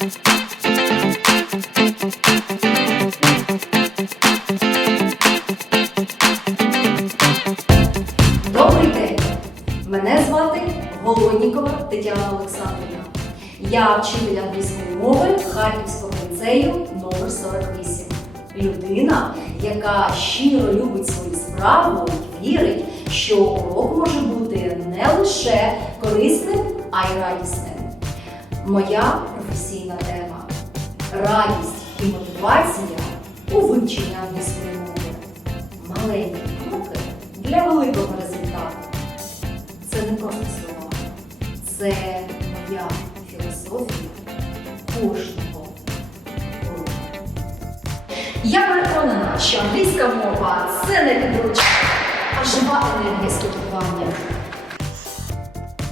Добрий день! Мене звати Голоднікова Тетяна Олександрівна. Я вчитель англійської мови Харківського ліцею номер 48. Людина, яка щиро любить свою справу і вірить, що урок може бути не лише корисним, а й радісним. Моя професійна радість і мотивація у вивченні англійської мови. Маленькі кроки для великого результату. Це не просто слова, це моя філософія кожного уроку. Я переконана, що англійська мова це не підручник, а жива енергія спілкування.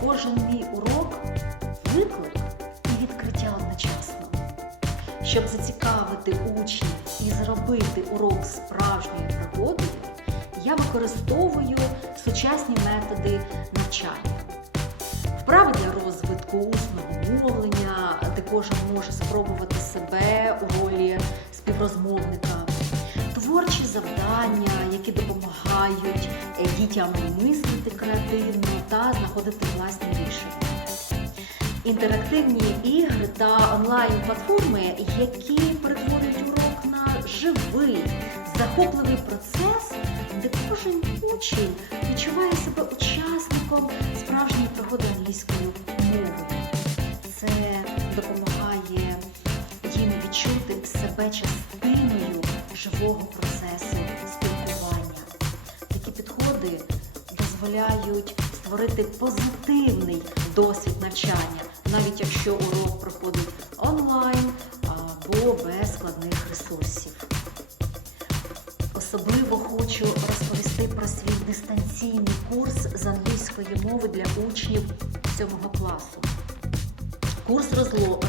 Кожен мій урок виклик. Щоб зацікавити учнів і зробити урок справжньою пригодою, я використовую сучасні методи навчання. Вправи для розвитку усного мовлення, кожен може спробувати себе у ролі співрозмовника, творчі завдання, які допомагають е, дітям мислити креативно та знаходити власні рішення. Інтерактивні ігри та онлайн-платформи, які перетворюють урок на живий, захопливий процес, де кожен учень відчуває себе учасником справжньої пригоди англійською мовою. Це допомагає їм відчути себе частиною живого процесу спілкування. Такі підходи дозволяють створити позитивний досвід навчання, навіть якщо урок проходить онлайн або без складних ресурсів. Особливо хочу розповісти про свій дистанційний курс з англійської мови для учнів 7 класу. Курс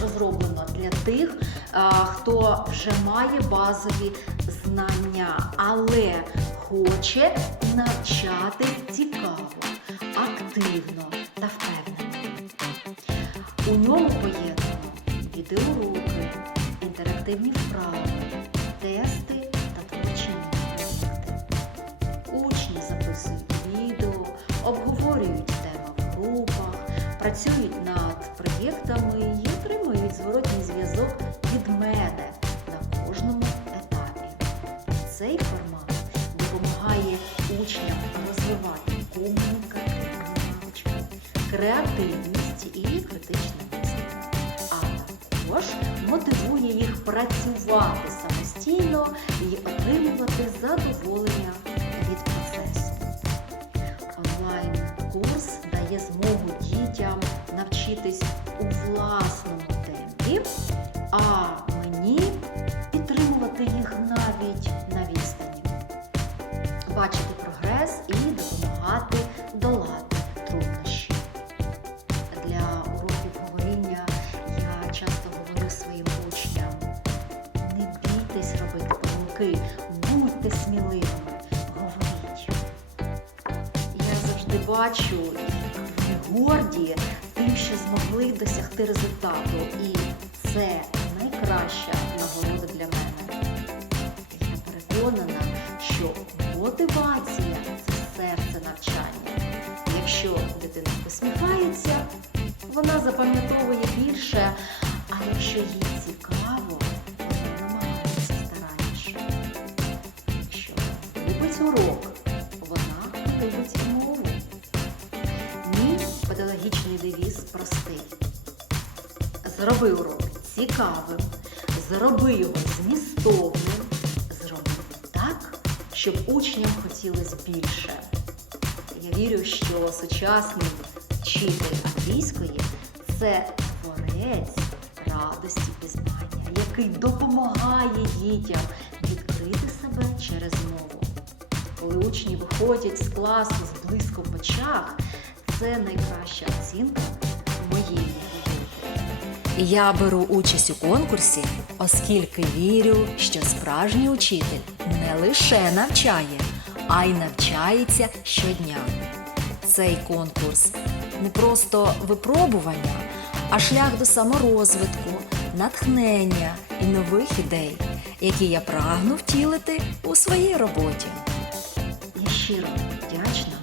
розроблено для тих, хто вже має базові знання, але хоче навчати цікаво, активно відеоуроки, інтерактивні вправи, тести та творчі проєкти. Учні записують відео, обговорюють теми в групах, працюють над проєктами і отримують зворотній зв'язок від мене на кожному етапі. Цей формат допомагає учням розвивати комунікативну навичку, креативність мотивує їх працювати самостійно і отримувати задоволення від процесу. Онлайн-курс дає змогу дітям навчитись у власному темпі, а мені підтримувати їх навіть на відстані, бачити робити будьте сміливими, говоріть. Я завжди бачу, вони горді тим, що змогли досягти результату. І це найкраща нагорода для мене. Я переконана, що мотивація це серце навчання. Якщо дитина посміхається, вона запам'ятовує більше, а якщо їй цікаво, урок, вона любить мову. Мій педагогічний девіз простий. Зроби урок цікавим, зроби його змістовним, зроби так, щоб учням хотілося більше. Я вірю, що сучасний вчитель англійської це творець радості пізнання, який допомагає дітям відкрити себе через мову. Коли учні виходять з класу з блиском в очах, це найкраща оцінка моєї роботи. Я беру участь у конкурсі, оскільки вірю, що справжній учитель не лише навчає, а й навчається щодня. Цей конкурс не просто випробування, а шлях до саморозвитку, натхнення і нових ідей, які я прагну втілити у своїй роботі. Щиро вдячна.